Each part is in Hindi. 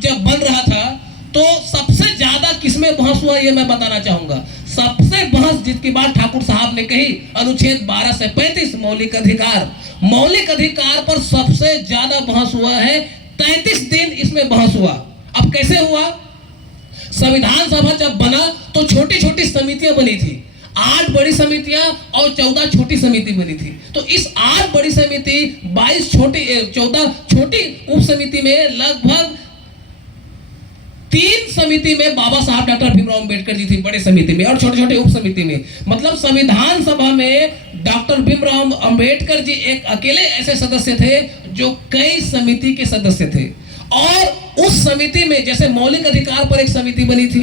जब बन रहा था तो सबसे ज्यादा किसमें बहस हुआ ये मैं बताना चाहूंगा। सबसे बहस जिसकी बात ठाकुर साहब ने कही, अनुच्छेद 12 से 35 मौलिक अधिकार, मौलिक अधिकार पर सबसे ज्यादा बहस हुआ है। 33 दिन इसमें बहस हुआ। अब कैसे हुआ? संविधान सभा जब बना तो छोटी छोटी समितियां बनी थी, 8 बड़ी समितियां और 14 छोटी समिति बनी थी। तो इस 8 बड़ी समिति 14 छोटी उप समिति में लगभग 3 समिति में बाबा साहब डॉक्टर भीमराव अंबेडकर जी थी बड़े समिति में, और छोटे छोटे उप समिति में। मतलब संविधान सभा में डॉक्टर भीमराव अंबेडकर जी एक अकेले ऐसे सदस्य थे जो कई समिति के सदस्य थे। और उस समिति में जैसे मौलिक अधिकार पर एक समिति बनी थी,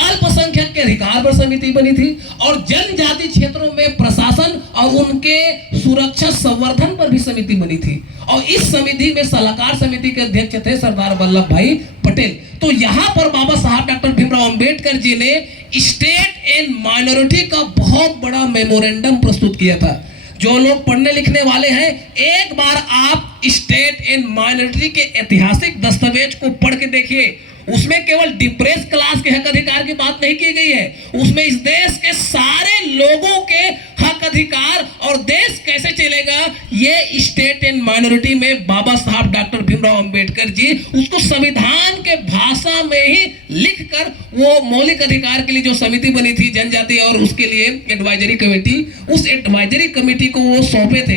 अल्पसंख्यक के अधिकार पर समिति बनी थी, और जनजाति क्षेत्रों में प्रशासन और उनके सुरक्षा संवर्धन पर भी समिति बनी थी। और इस समिति में सलाहकार समिति के अध्यक्ष थे सरदार वल्लभ भाई पटेल। तो यहां पर बाबा साहब डॉक्टर भीमराव अंबेडकर जी ने स्टेट एंड माइनॉरिटी का बहुत बड़ा मेमोरेंडम प्रस्तुत किया था। जो लोग पढ़ने लिखने वाले हैं, एक बार आप स्टेट एंड माइनॉरिटी के ऐतिहासिक दस्तावेज को पढ़ के देखिए। उसमें केवल डिप्रेस क्लास के हक अधिकार की बात नहीं की गई है, उसमें इस देश के सारे लोगों के हक अधिकार और देश कैसे चलेगा ये स्टेट एंड माइनॉरिटी में बाबा साहब डॉक्टर भीमराव अंबेडकर जी उसको संविधान के भाषा में ही लिखकर वो मौलिक अधिकार के लिए जो समिति बनी थी जनजाति और उसके लिए एडवाइजरी कमेटी, उस एडवाइजरी कमेटी को वो सौंपे थे।